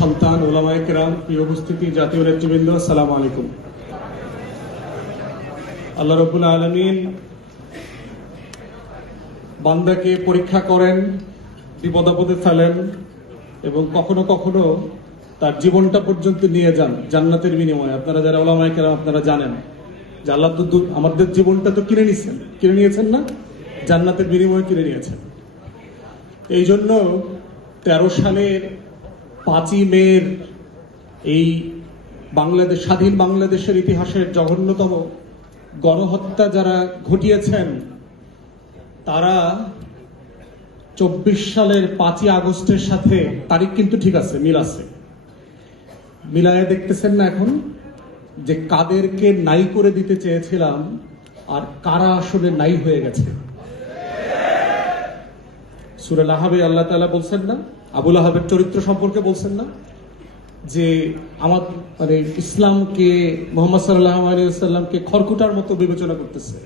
সন্তান, ওলামায়ে কেরাম, প্রিয় উপস্থিতি, জাতীয় নেতৃবৃন্দ, আসসালামু আলাইকুম। আল্লাহ রাব্বুল আলামিন বান্দাকে পরীক্ষা করেন, বিপদ-আপদে ফেলেন এবং কখনো কখনো তার জীবনটা পর্যন্ত নিয়ে যান জান্নাতের বিনিময়ে। আপনারা যারা ওলামায়ে কেরাম আপনারা জানেন যে আল্লাহ তো আমাদের জীবনটা তো কিনে নিয়েছেন না, জান্নাতের বিনিময়ে কিনে নিয়েছেন। এই জন্য 13 সালের 5ই মের এই স্বাধীন বাংলাদেশের ইতিহাসের জঘন্যতম গণহত্যা যারা ঘটিয়েছেন তারা 24 সালের 5ই আগস্টের সাথে তারিখ কিন্তু ঠিক আছে, মিল আছে, মিলায়ে দেখতেছেন না এখন যে কাদেরকে নাই করে দিতে চেয়েছিলাম আর কারা আসলে নাই হয়ে গেছে। সূরা লাহাবে আল্লাহ তাআলা বলছেন না, আবু লাহাবের চরিত্র সম্পর্কে বলছেন না যে ইসলামকে, মুহাম্মদ সাল্লাল্লাহু আলাইহি ওয়াসাল্লামকে খড়কুটার মতো বিবেচনা করতেছে,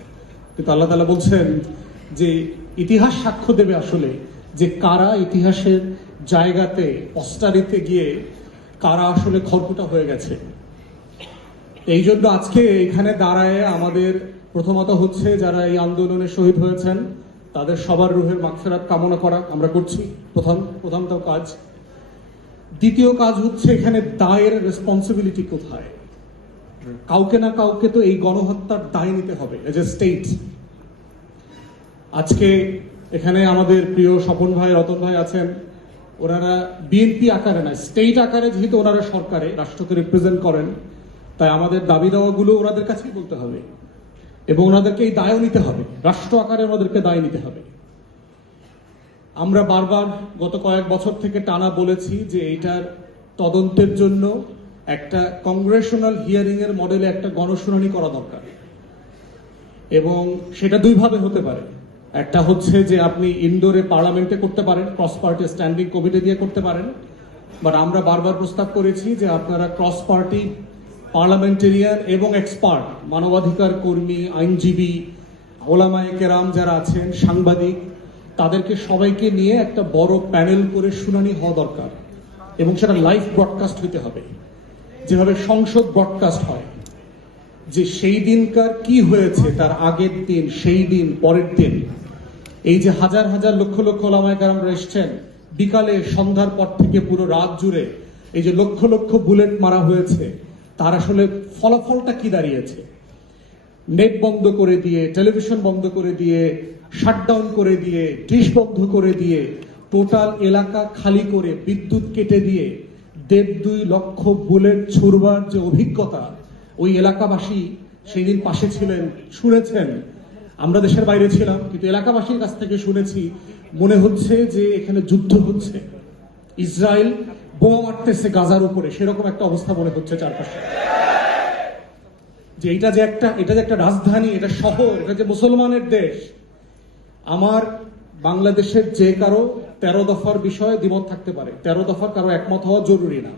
কিন্তু আল্লাহ তাআলা বলছেন যে ইতিহাস সাক্ষ্য দেবে আসলে যে কারা ইতিহাসের জায়গাতে অস্টারিতে গিয়ে কারা আসলে খড়কুটা হয়ে গেছে। এই জন্য আজকে এখানে দাঁড়ায় আমাদের প্রথমত হচ্ছে যারা এই আন্দোলনে শহীদ হয়েছেন তাদের সবার রুহের মাগফিরাত কামনা করা আমরা করছি, প্রথমত কাজ। দ্বিতীয় কাজ হচ্ছে এখানে দায়ের রেসপন্সিবিলিটি কোথায়? কাউকে না কাউকে তো এই গণহত্যার দায় নিতে হবে এজ এ স্টেট। আজকে এখানে আমাদের প্রিয় স্বপন ভাই, রতন ভাই আছেন, ওনারা বিএনপি আকারে না, স্টেট আকারে যেহেতু ওনারা সরকারে রাষ্ট্রকে রিপ্রেজেন্ট করেন, তাই আমাদের দাবি দাওয়াগুলো ওনাদের কাছেই বলতে হবে এবং ওনাদেরকে এই দায়ও নিতে হবে, রাষ্ট্র আকারে ওনাদেরকে দায় নিতে হবে। আমরা বারবার গত কয়েক বছর থেকে টানা বলেছি যে এইটার তদন্তের জন্য একটা কংগ্রেশনাল হিয়ারিং এর মডেলে একটা গণশুনানি করা দরকার এবং সেটা দুইভাবে হতে পারে। একটা হচ্ছে যে আপনি ইনডোরে পার্লামেন্টে করতে পারেন, ক্রস পার্টি স্ট্যান্ডিং কমিটি দিয়ে করতে পারেন, বাট আমরা বারবার প্রস্তাব করেছি যে আপনারা ক্রস পার্টি পার্লামেন্টেরিয়ান এবং এক্সপার্ট, মানবাধিকার কর্মী, আইনজীবী, ওলামায়ে কেরাম যারা আছেন, সাংবাদিক, তাদেরকে সবাইকে নিয়ে একটা বড় প্যানেল করে শুনানি হওয়া দরকার এবং সেটা লাইভ ব্রডকাস্ট হতে হবে, যেভাবে সংসদ ব্রডকাস্ট হয়, যে সেই দিনকার কি হয়েছে তার আগের দিন, সেই দিন, পরের দিন। এই যে হাজার হাজার লক্ষ লক্ষ ওলামায়ে কেরামরা এসছেন, বিকালে সন্ধ্যার পর থেকে পুরো রাত জুড়ে এই যে লক্ষ লক্ষ বুলেট মারা হয়েছে, তার আসলে ফলাফলটা কি দাঁড়িয়েছে? নেট বন্ধ করে দিয়ে, টেলিভিশন বন্ধ করে দিয়ে, শাটডাউন করে দিয়ে, ডিশ বন্ধ করে দিয়ে, টোটাল এলাকা খালি করে, বিদ্যুৎ কেটে দিয়ে 1.5-2 লক্ষ বুলেট ছুড়বার যে অভিজ্ঞতা, ওই এলাকাবাসী সেই দিন পাশে ছিলেন, শুনেছেন। আমরা দেশের বাইরে ছিলাম কিন্তু এলাকাবাসীর কাছ থেকে শুনেছি, মনে হচ্ছে যে এখানে যুদ্ধ হচ্ছে, ইসরায়েল বোমা মারতেছে গাজার উপরে, সেরকম একটা অবস্থা মনে হচ্ছে চারপাশে। যে এটা যে একটা রাজধানী, এটা শহর, এটা যে মুসলমানের দেশ। আমার বাংলাদেশের যে কারো 13 দফার বিষয়ে দ্বিমত থাকতে পারে, 13 দফার কারো একমত হওয়া জরুরি না,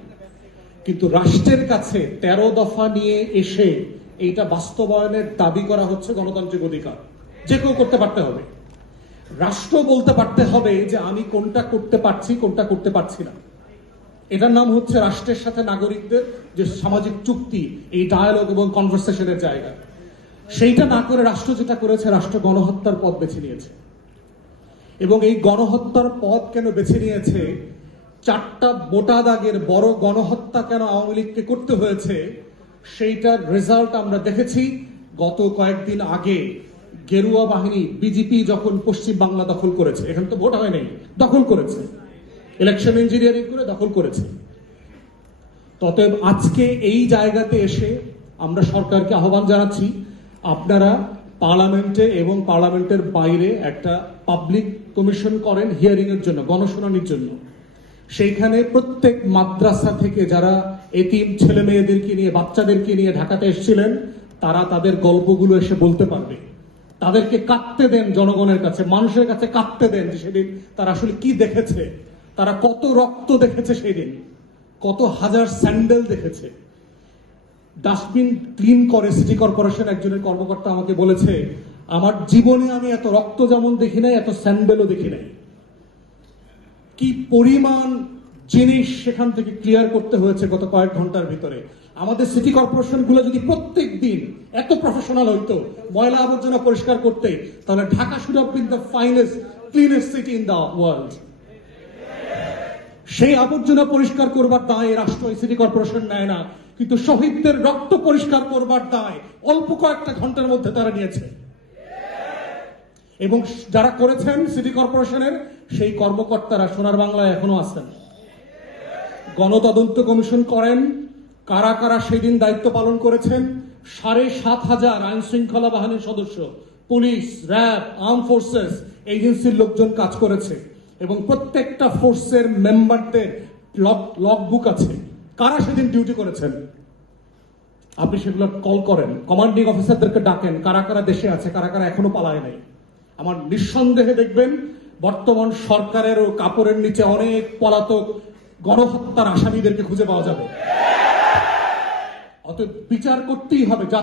কিন্তু রাষ্ট্রের কাছে 13 দফা নিয়ে এসে এইটা বাস্তবায়নের দাবি করা হচ্ছে গণতান্ত্রিক অধিকার। যে কেউ করতে পারতে হবে, রাষ্ট্র বলতে পারতে হবে যে আমি কোনটা করতে পারছি, কোনটা করতে পারছি না। এটার নাম হচ্ছে রাষ্ট্রের সাথে নাগরিকদের যে সামাজিক চুক্তি, এই ডায়ালগ এবং কনভারসেশনের জায়গা। সেইটা না করে রাষ্ট্র যেটা করেছে, রাষ্ট্র গণহত্যার পথ বেছে নিয়েছে। এবং এই গণহত্যার পথ কেন বেছে নিয়েছে, 4টা মোটা দাগের বড় গণহত্যা কেন আওয়ামী লীগকে করতে হয়েছে, সেইটার রেজাল্ট আমরা দেখেছি গত কয়েকদিন আগে। গেরুয়া বাহিনী, বিজেপি যখন পশ্চিম বাংলা দখল করেছে, এখানে তো ভোট হয় নাই, দখল করেছে, ইলেকশন ইঞ্জিনিয়ারিং করে দখল করেছে। ততএব আজকে এই জায়গাতে এসে আমরা সরকারকে আহ্বান জানাচ্ছি, আপনারা পার্লামেন্টে এবং পার্লামেন্টের বাইরে একটা পাবলিক কমিশন করেন হিয়ারিং এর জন্য, গণশুনানির জন্য। সেইখানে প্রত্যেক মাদ্রাসা থেকে যারা এতিম ছেলে মেয়েদেরকে নিয়ে, বাচ্চাদেরকে নিয়ে ঢাকাতে এসেছিলেন, তারা তাদের গল্পগুলো এসে বলতে পারবে। তাদেরকে কাঁদতে দেন, জনগণের কাছে, মানুষের কাছে কাঁদতে দেন যে সেদিন তারা আসলে কি দেখেছে, তারা কত রক্ত দেখেছে, সেদিন কত হাজার স্যান্ডেল দেখেছে। ডাস্টবিন ক্লিন করে সিটি কর্পোরেশন একজনের কর্মকর্তা আমাকে বলেছে, আমার জীবনে আমি এত রক্ত যেমন দেখি নাই, এত স্যান্ডেলও দেখি নাই। কি পরিমাণ জিনিস সেখান থেকে ক্লিয়ার করতে হয়েছে গত কয়েক ঘন্টার ভিতরে। আমাদের সিটি কর্পোরেশন গুলো যদি প্রত্যেক দিন এত প্রফেশনাল হইতো ময়লা আবর্জনা পরিষ্কার করতে, তাহলে Dhaka should have been the finest cleanest city in the world. সেই আবর্জনা পরিষ্কার করবার দায় রাষ্ট্র এই সিটি কর্পোরেশন নেয় না, কিন্তু শহীদদের রক্ত পরিষ্কার করবার দায় অল্প কয়েকটা ঘন্টার মধ্যে তারা নিয়েছে। এবং যারা করেছেন সিটি কর্পোরেশনের সেই কর্মকর্তারা সোনার বাংলায় এখনো আছেন। গণতদন্ত কমিশন করেন, কারা কারা সেদিন দায়িত্ব পালন করেছেন। ৭,৫০০ আইন শৃঙ্খলা বাহিনীর সদস্য, পুলিশ, র্যাব, আর্ম ফোর্সেস এজেন্সির লোকজন কাজ করেছে এবং প্রত্যেকটা ফোর্সের মেম্বারদের লগবুক আছে, কারা সেদিন ডিউটি করেছেন। আপনি সেগুলো কল করেন, কমান্ডিং অফিসারদেরকে ডাকেন, কারা কারা দেশে আছে, কারা কারা এখনো পালায় নাই। আমার নিঃসন্দেহে দেখবেন বর্তমান সরকারেরও কাপড়ের নিচে অনেক পলাতক গণহত্যার আসামিদেরকে খুঁজে পাওয়া যাবে। অতএব বিচার করতেই হবে।